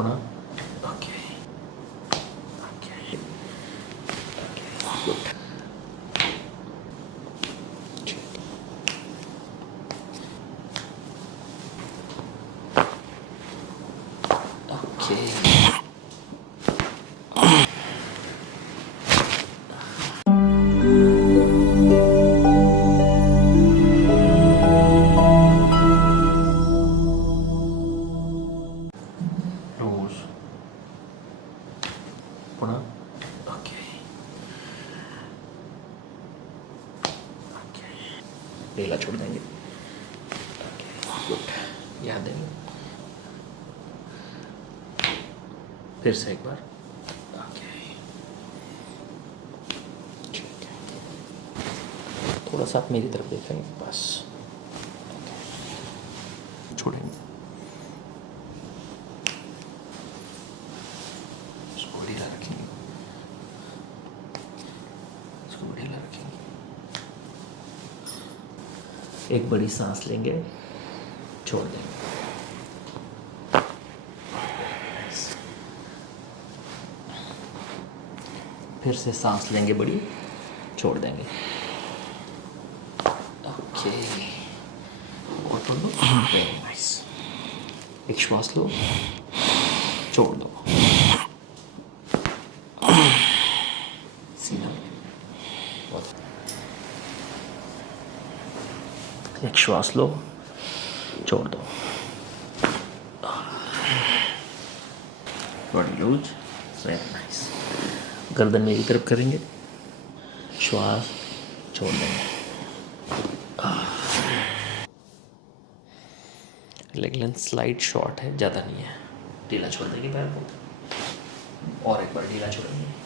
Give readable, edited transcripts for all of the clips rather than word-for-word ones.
पुनः okay good okay loose पुनः okay ढीला छोड़ देंगे गुड याद देंगे फिर से एक बार ओके ठीक है थोड़ा सा आप मेरी तरफ देखेंगे बस छोड़ेंगे इसको ढीला रखेंगे इसको ढीला रखेंगे एक बड़ी सांस लेंगे छोड़ देंगे फिर से सांस लेंगे बड़ी छोड़ देंगे ओके और छोड़ दो वेरी नाइस एक श्वास लो छोड़ दो सीना एक श्वास लो छोड़ दो बॉडी लूज वेरी नाइस गर्दन मेरी तरफ करेंगे श्वास छोड़ देंगे लेग लेंथ स्लाइड शॉर्ट है ज़्यादा नहीं है ढीला छोड़ देंगे पैर को और एक बार ढीला छोड़ेंगे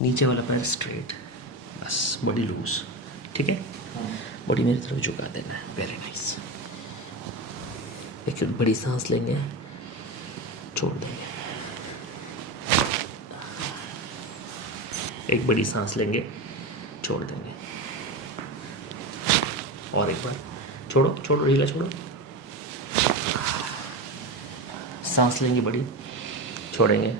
नीचे वाला पैर स्ट्रेट बस बॉडी लूज ठीक है बॉडी मेरी तरफ झुका देना है वेरी नाइस एक बड़ी सांस लेंगे छोड़ देंगे एक बड़ी सांस लेंगे छोड़ देंगे और एक बार छोड़ो छोड़ो ढीला छोड़ो सांस लेंगे बड़ी छोड़ेंगे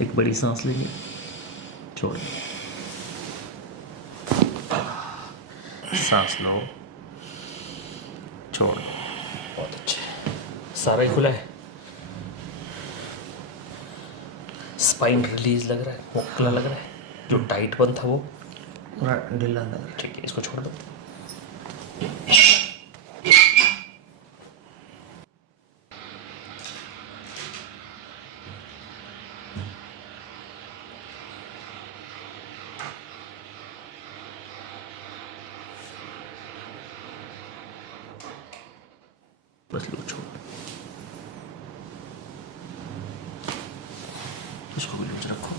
एक बड़ी सांस लेंगे छोड़ सांस लो छोड़ बहुत अच्छे सारा ही खुला है स्पाइन रिलीज लग रहा है मोकला लग रहा है जो टाइट बन था वो ढीला लग रहा है ठीक है इसको छोड़ दो बस लो छोड़ इसको भी लूज रखो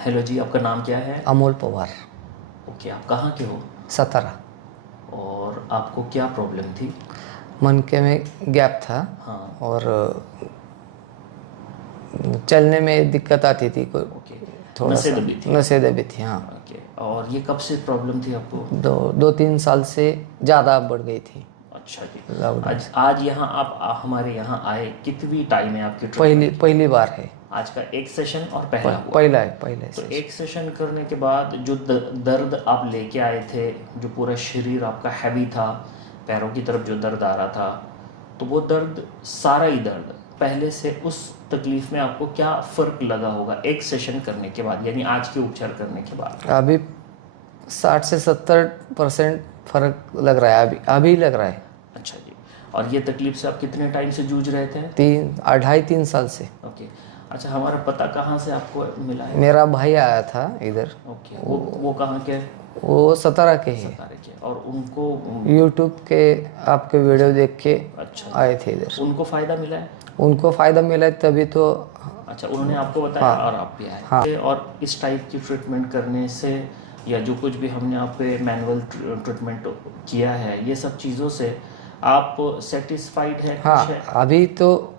हेलो जी आपका नाम क्या है अमोल पवार ओके आप कहाँ के हो सतारा और आपको क्या प्रॉब्लम थी मनके में गैप था हाँ और चलने में दिक्कत आती थी कोई ओके थोड़ा नसें सा दबी थी नसें दबी थी हाँ ओके और ये कब से प्रॉब्लम थी आपको दो तीन साल से ज़्यादा बढ़ गई थी अच्छा जी लॉकडाउन आज यहाँ आप हमारे यहाँ आए कितनी टाइम है आपकी ट्रीटमेंट पहली बार है आज का एक सेशन और पहला हुआ। पहला तो से एक सेशन करने के बाद जो दर्द आप लेके आए थे, जो पूरा शरीर आपका हैवी था, पैरों की तरफ जो दर्द आ रहा था, तो वो दर्द, सारा ही दर्द पहले से उस तकलीफ में आपको क्या फ़र्क लगा होगा एक सेशन करने के बाद, यानी आज के उपचार करने के बाद? अभी 60 से 70% फर्क लग रहा है, अभी लग रहा है। अच्छा जी। और ये तकलीफ से आप कितने टाइम से जूझ रहे थे? 3 साल से। ओके। अच्छा, हमारा पता कहाँ से आपको मिला है? मेरा भाई आया था इधर। ओके। वो कहाँ के? वो 17 के है। 17 के। और उनको यूट्यूब के आपके वीडियो देख के अच्छा आए थे इधर। उनको फ़ायदा मिला है? उनको फ़ायदा मिला तभी तो। अच्छा, उन्होंने आपको बताया? हाँ। और आप भी आए? हाँ। और इस टाइप की ट्रीटमेंट करने से, या जो कुछ भी हमने आप पे मैनुअल ट्रीटमेंट किया है, ये सब चीज़ों से आप सेटिस्फाइड है? हाँ, खुश है? अभी तो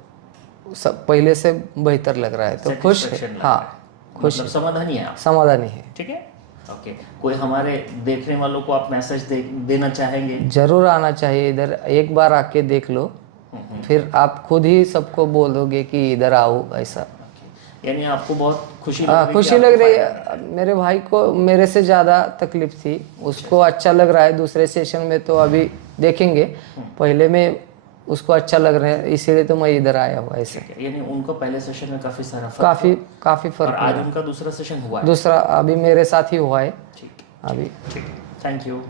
सब पहले से बेहतर लग रहा है, तो खुश है। Satisfaction लग हाँ, रहा है। खुश मतलब समाधानी है आप? समाधानी है। ठीक है। ओके। कोई हमारे देखने वालों को आप मैसेज देना चाहेंगे? जरूर आना चाहिए इधर, एक बार आके देख लो, फिर आप खुद ही सबको बोलोगे कि इधर आओ ऐसा। ओके। यानी आपको बहुत खुशी लग हाँ, रही है खुशी कि लग आपको रही फायदा है। मेरे भाई को मेरे से ज़्यादा तकलीफ थी, उसको अच्छा लग रहा है। दूसरे सेशन में तो अभी देखेंगे, पहले में उसको अच्छा लग रहा है, इसीलिए तो मैं इधर आया हुआ ऐसे। मिला? यानी उनको पहले सेशन में काफ़ी सारा फर्क काफ़ी और फर्क आज लगा। उनका दूसरा सेशन हुआ है? दूसरा अभी मेरे साथ ही हुआ है ठीक अभी। ठीक। Thank you.